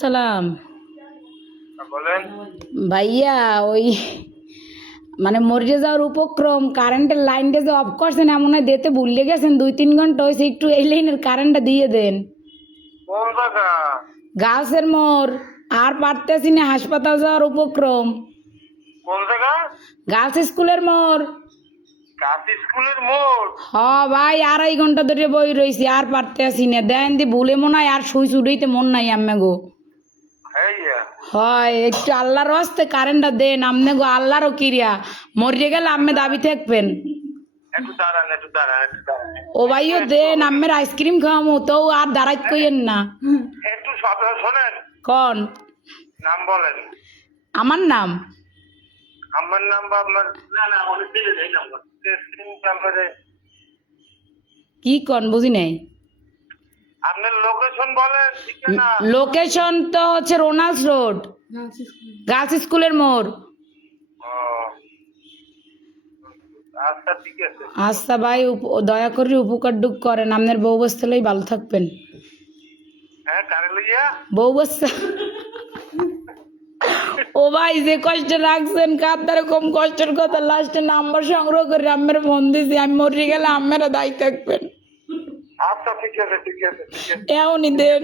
সালাম বলেন। ভাইয়া, ওই মানে মরে যাওয়ার উপক্রম, কারেন্টের লাইনটা যে অফ করছেন এমন হয় দিতে ভুলে গেছেন, 2-3 ঘন্টা হয়েছে, একটু এই লাইনের কারেন্টটা দিয়ে দেন। কোন জায়গা? গাছের মোড়, আর পারতেছি না, হাসপাতাল যাওয়ার উপক্রম। কোন জায়গা? গার্লস স্কুলের মোড়। কাশি স্কুলের মোড়। হ ভাই, 2.5 ঘন্টা ধরে বই রয়েছি, আর পারতেছি না, দেন দি ভুলে মনে হয় আর সুই চুড়াইতে মন নাই আম্মে গো। হ্যাঁ, হয় একটু আল্লাহর হস্তে কারেন্টটা দেন আমনে গো, আল্লাহরও কিরিয়া, মরিয়ে গেলে আম্মে দাবি থাকবেন। একটু দাঁড়ান। ও ভাইও দেন, আম্মের আইসক্রিম খাওয়ামু তো, আর দাঁড়াইত কইেন না। একটু কথা শোনেন। কন? নাম বলেন। আমার নাম? আমার নাম বা আপনার? না অনেক দিলে এই নাম্বার নাম্বারে। কি কন বুঝি নাই। আপনার লোকেশন বলেন, ঠিকানা। লোকেশন তো হচ্ছে রোনাল্ডস রোড, গার্লস স্কুলের মোড়। ও, আচ্ছা ঠিক আছে। আচ্ছা ভাই, দয়া করে উপকার ডুক করেন, আপনার বউ বস্তালেই ভালো থাকবেন। হ্যাঁ, কারে লইয়া? বউ বস্তা। ও ভাই, যে কষ্ট রাখছেন কার কম কষ্টের কথা, লাস্টে নাম্বার সংগ্রহ করে আম্মের ফোন দিছি, আমি মরে গেলে আম্মেরা দায়ী থাকবেন। আচ্ছা ঠিক আছে। এমনই দেন।